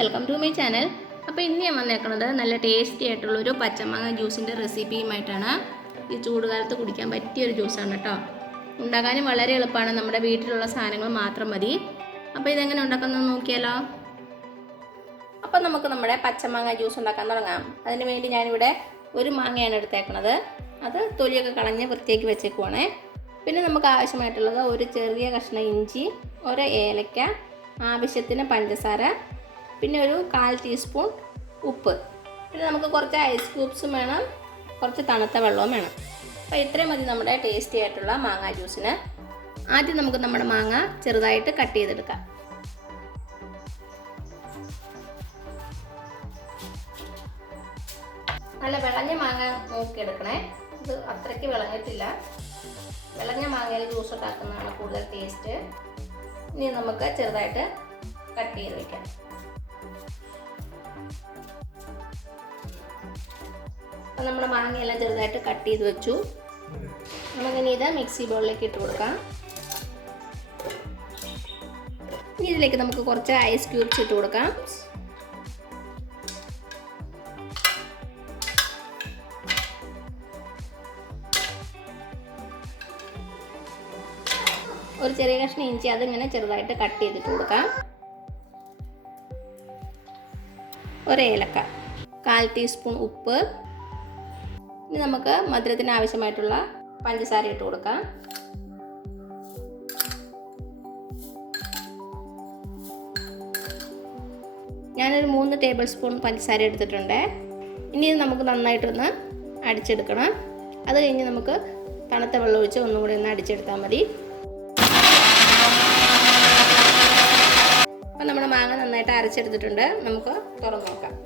Welcome to my channel. അപ്പോൾ ഇന്ന് ഞാൻ വന്നേക്കുന്നത് നല്ല ടേസ്റ്റി ആയിട്ടുള്ളൊരു പച്ചമാങ്ങ ജ്യൂസിൻ്റെ റെസിപ്പിയുമായിട്ടാണ്. ഈ ചൂടുകാലത്ത് കുടിക്കാൻ പറ്റിയൊരു ജ്യൂസാണ് കേട്ടോ. ഉണ്ടാക്കാനും വളരെ എളുപ്പമാണ്, നമ്മുടെ വീട്ടിലുള്ള സാധനങ്ങൾ മാത്രം മതി. അപ്പോൾ ഇതെങ്ങനെ ഉണ്ടാക്കുന്നത് നോക്കിയാലോ. അപ്പോൾ നമുക്ക് നമ്മുടെ പച്ചമാങ്ങ ജ്യൂസ് ഉണ്ടാക്കാൻ തുടങ്ങാം. അതിന് വേണ്ടി ഞാനിവിടെ ഒരു മാങ്ങയാണ് എടുത്തേക്കുന്നത്. അത് തൊലിയൊക്കെ കളഞ്ഞ് വൃത്തിയാക്കി വെച്ചേക്കുവാണേ. പിന്നെ നമുക്ക് ആവശ്യമായിട്ടുള്ളത് ഒരു ചെറിയ കഷ്ണം ഇഞ്ചി, ഒരു ഏലക്ക, ആവശ്യത്തിന് പഞ്ചസാര, പിന്നെ ഒരു 1/4 ടീസ്പൂൺ ഉപ്പ്, പിന്നെ നമുക്ക് കുറച്ച് ഐസ് ക്യൂബ്സും വേണം, കുറച്ച് തണുത്ത വെള്ളവും വേണം. അപ്പോൾ ഇത്രയും മതി നമ്മുടെ ടേസ്റ്റി ആയിട്ടുള്ള മാങ്ങ ജ്യൂസിന്. ആദ്യം നമുക്ക് നമ്മുടെ മാങ്ങ ചെറുതായിട്ട് കട്ട് ചെയ്തെടുക്കാം. നല്ല വിളഞ്ഞ മാങ്ങ നോക്കിയെടുക്കണേ. ഇത് അത്രയ്ക്ക് വിളഞ്ഞിട്ടില്ല. വിളഞ്ഞ മാങ്ങയിൽ ജ്യൂസ് ഉണ്ടാക്കുന്നതാണ് കൂടുതൽ ടേസ്റ്റ്. ഇനി നമുക്ക് ചെറുതായിട്ട് കട്ട് ചെയ്ത് വയ്ക്കാം. അപ്പം നമ്മുടെ മാങ്ങയെല്ലാം ചെറുതായിട്ട് കട്ട് ചെയ്ത് വെച്ചു. നമുക്കിനി ഇത് മിക്സി ബൗളിലേക്ക് ഇട്ട് കൊടുക്കാം. ഇനി ഇതിലേക്ക് നമുക്ക് കുറച്ച് ഐസ് ക്യൂബ്സ് ഇട്ട് കൊടുക്കാം. ഒരു ചെറിയ കഷ്ണം ഇഞ്ചി അതിങ്ങനെ ചെറുതായിട്ട് കട്ട് ചെയ്തിട്ട് കൊടുക്കാം. ഒരു ഏലക്ക, 1/4 ടീസ്പൂൺ ഉപ്പ്. ഇനി നമുക്ക് മധുരത്തിന് ആവശ്യമായിട്ടുള്ള പഞ്ചസാര ഇട്ട് കൊടുക്കാം. ഞാനൊരു 3 ടേബിൾ സ്പൂൺ പഞ്ചസാര എടുത്തിട്ടുണ്ട്. ഇനി ഇത് നമുക്ക് നന്നായിട്ടൊന്ന് അടിച്ചെടുക്കണം. അത് കഴിഞ്ഞ് നമുക്ക് തണുത്ത വെള്ളം ഒഴിച്ച് ഒന്നും കൂടി ഒന്ന് അടിച്ചെടുത്താൽ മതി. അപ്പം നമ്മുടെ മാങ്ങ നന്നായിട്ട് അരച്ചെടുത്തിട്ടുണ്ട്. നമുക്ക് തുറന്ന് നോക്കാം.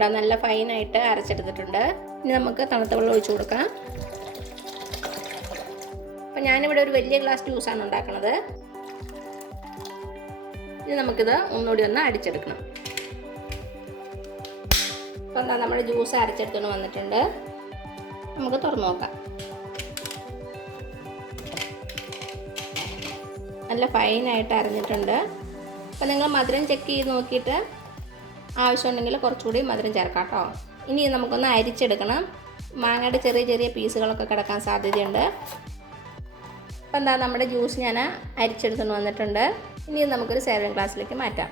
നല്ല ഫൈനായിട്ട് അരച്ചെടുത്തിട്ടുണ്ട്. ഇനി നമുക്ക് തണുത്ത വെള്ളം ഒഴിച്ചു കൊടുക്കാം. അപ്പം ഞാനിവിടെ ഒരു വലിയ ഗ്ലാസ് ജ്യൂസാണ് ഉണ്ടാക്കുന്നത്. ഇനി നമുക്കിത് ഒന്നുകൂടി ഒന്ന് അടിച്ചെടുക്കണം. അപ്പം എന്താ നമ്മുടെ ജ്യൂസ് അരച്ചെടുത്തുകൊണ്ട് വന്നിട്ടുണ്ട്. നമുക്ക് തുറന്ന് നോക്കാം. നല്ല ഫൈനായിട്ട് അരഞ്ഞിട്ടുണ്ട്. അപ്പോൾ നിങ്ങൾ മധുരം ചെക്ക് ചെയ്ത് നോക്കിയിട്ട് ആവശ്യമുണ്ടെങ്കിൽ കുറച്ചുകൂടി മധുരം ചേർക്കാം കേട്ടോ. ഇനി നമുക്കൊന്ന് അരിച്ചെടുക്കണം. മാങ്ങയുടെ ചെറിയ ചെറിയ പീസുകളൊക്കെ കിടക്കാൻ സാധ്യതയുണ്ട്. അപ്പോൾ എന്താ നമ്മുടെ ജ്യൂസ് ഞാൻ അരിച്ചെടുത്തുകൊണ്ട് വന്നിട്ടുണ്ട്. ഇനി നമുക്കൊരു സെർവിങ് ഗ്ലാസ്സിലേക്ക് മാറ്റാം.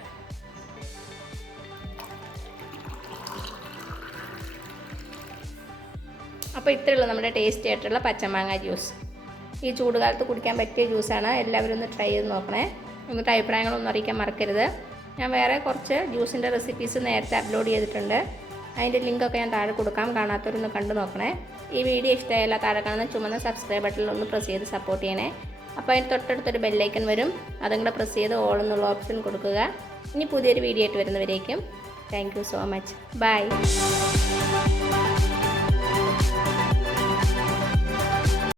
അപ്പോൾ ഇത്രയുള്ള നമ്മുടെ ടേസ്റ്റി ആയിട്ടുള്ള പച്ചമാങ്ങ ജ്യൂസ്. ഈ ചൂടുകാലത്ത് കുടിക്കാൻ പറ്റിയ ജ്യൂസാണ്. എല്ലാവരും ഒന്ന് ട്രൈ ചെയ്ത് നോക്കണേ. എന്നിട്ട് അഭിപ്രായങ്ങളൊന്നും അറിയിക്കാൻ മറക്കരുത്. ഞാൻ വേറെ കുറച്ച് ജ്യൂസിൻ്റെ റെസിപ്പീസ് നേരത്തെ അപ്ലോഡ് ചെയ്തിട്ടുണ്ട്. അതിൻ്റെ ലിങ്കൊക്കെ ഞാൻ താഴെ കൊടുക്കാം. കാണാത്തവരൊന്ന് കണ്ടു നോക്കണേ. ഈ വീഡിയോ ഇഷ്ടമായാലും താഴെ കാണുന്ന ചുമന്ന സബ്സ്ക്രൈബ് ബട്ടണിൽ ഒന്ന് പ്രസ് ചെയ്ത് സപ്പോർട്ട് ചെയ്യണേ. അപ്പോൾ അതിന് തൊട്ടടുത്തൊരു ബെല്ലൈക്കൺ വരും. അതും കൂടെ പ്രസ് ചെയ്ത് ഓൾ എന്നുള്ള ഓപ്ഷൻ കൊടുക്കുക. ഇനി പുതിയൊരു വീഡിയോ ആയിട്ട് വരുന്നവരേക്കും thank you so much. By.